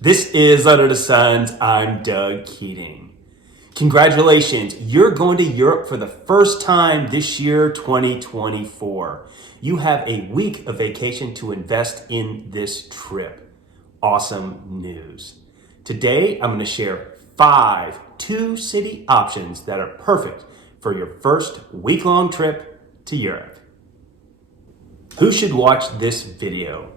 This is Under the Suns. I'm Doug Keating. Congratulations, you're going to Europe for the first time this year, 2024. You have a week of vacation to invest in this trip. Awesome news. Today, I'm going to share 5 two-city options that are perfect for your first week-long trip to Europe. Who should watch this video?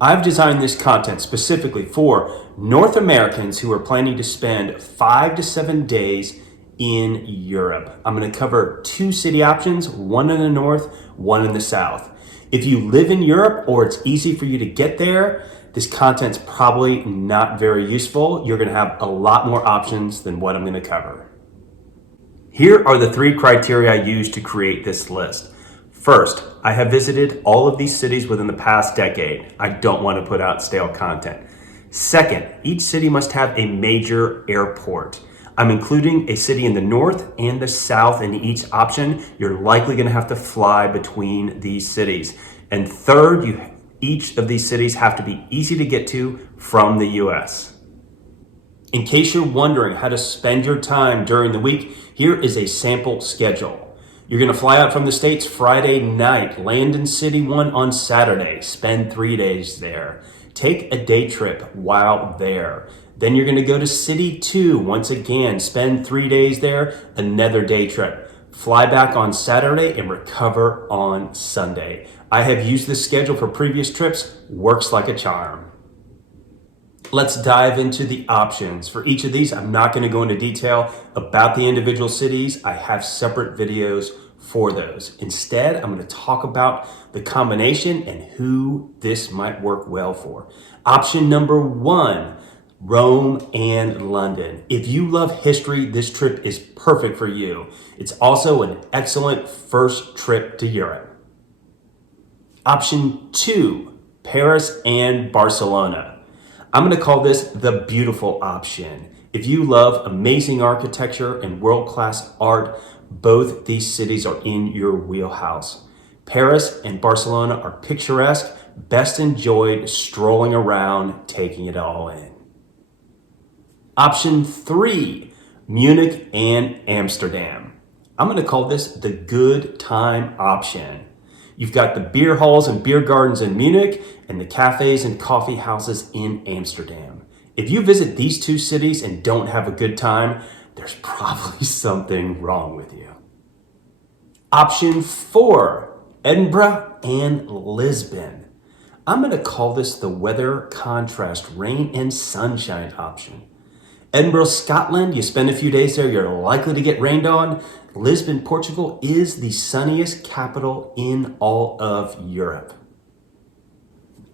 I've designed this content specifically for North Americans who are planning to spend 5 to 7 days in Europe. I'm going to cover 2 city options, one in the north, one in the south. If you live in Europe or it's easy for you to get there, this content's probably not very useful. You're going to have a lot more options than what I'm going to cover. Here are the 3 criteria I used to create this list. First, I have visited all of these cities within the past decade. I don't want to put out stale content. Second, each city must have a major airport. I'm including a city in the north and the south in each option. You're likely going to have to fly between these cities. And third, each of these cities have to be easy to get to from the US. In case you're wondering how to spend your time during the week, here is a sample schedule. You're going to fly out from the States Friday night, land in City 1 on Saturday, spend 3 days there. Take a day trip while there. Then you're going to go to City 2, once again, spend 3 days there, another day trip. Fly back on Saturday and recover on Sunday. I have used this schedule for previous trips, works like a charm. Let's dive into the options. For each of these, I'm not going to go into detail about the individual cities. I have separate videos for those. Instead, I'm going to talk about the combination and who this might work well for. Option number 1, Rome and London. If you love history, this trip is perfect for you. It's also an excellent first trip to Europe. Option 2, Paris and Barcelona. I'm going to call this the beautiful option. If you love amazing architecture and world-class art, both these cities are in your wheelhouse. Paris and Barcelona are picturesque, best enjoyed strolling around, taking it all in. Option 3, Munich and Amsterdam. I'm going to call this the good time option. You've got the beer halls and beer gardens in Munich and the cafes and coffee houses in Amsterdam. If you visit these 2 cities and don't have a good time, there's probably something wrong with you. Option 4, Edinburgh and Lisbon. I'm going to call this the weather contrast, rain and sunshine option. Edinburgh, Scotland, you spend a few days there, you're likely to get rained on. Lisbon, Portugal is the sunniest capital in all of Europe.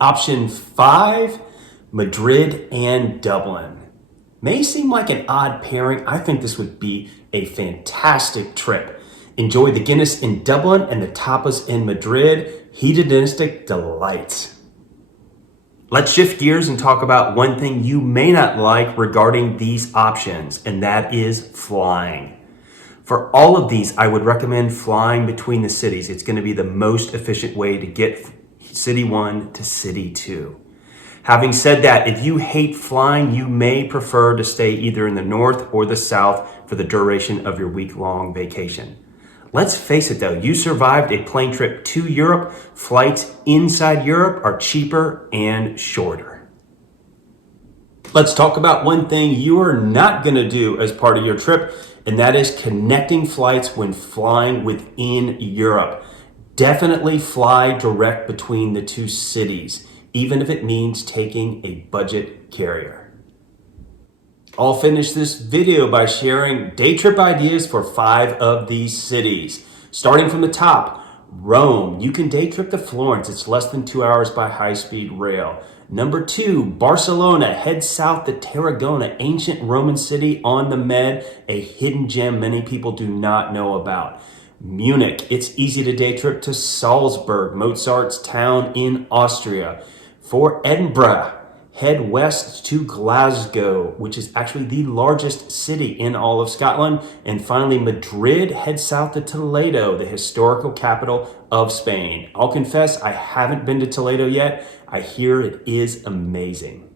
Option 5, Madrid and Dublin. May seem like an odd pairing. I think this would be a fantastic trip. Enjoy the Guinness in Dublin and the Tapas in Madrid. Hedonistic delights. Let's shift gears and talk about one thing you may not like regarding these options, and that is flying. For all of these, I would recommend flying between the cities. It's going to be the most efficient way to get City 1 to City 2. Having said that, if you hate flying, you may prefer to stay either in the north or the south for the duration of your week-long vacation. Let's face it though, you survived a plane trip to Europe. Flights inside Europe are cheaper and shorter. Let's talk about one thing you are not going to do as part of your trip, and that is connecting flights when flying within Europe. Definitely fly direct between the 2 cities, even if it means taking a budget carrier. I'll finish this video by sharing day trip ideas for 5 of these cities. Starting from the top, Rome. You can day trip to Florence. It's less than 2 hours by high-speed rail. Number 2, Barcelona. Head south to Tarragona, ancient Roman city on the Med, a hidden gem many people do not know about. Munich. It's easy to day trip to Salzburg, Mozart's town in Austria. For Edinburgh, head west to Glasgow, which is actually the largest city in all of Scotland. And finally, Madrid, head south to Toledo, the historical capital of Spain. I'll confess, I haven't been to Toledo yet. I hear it is amazing.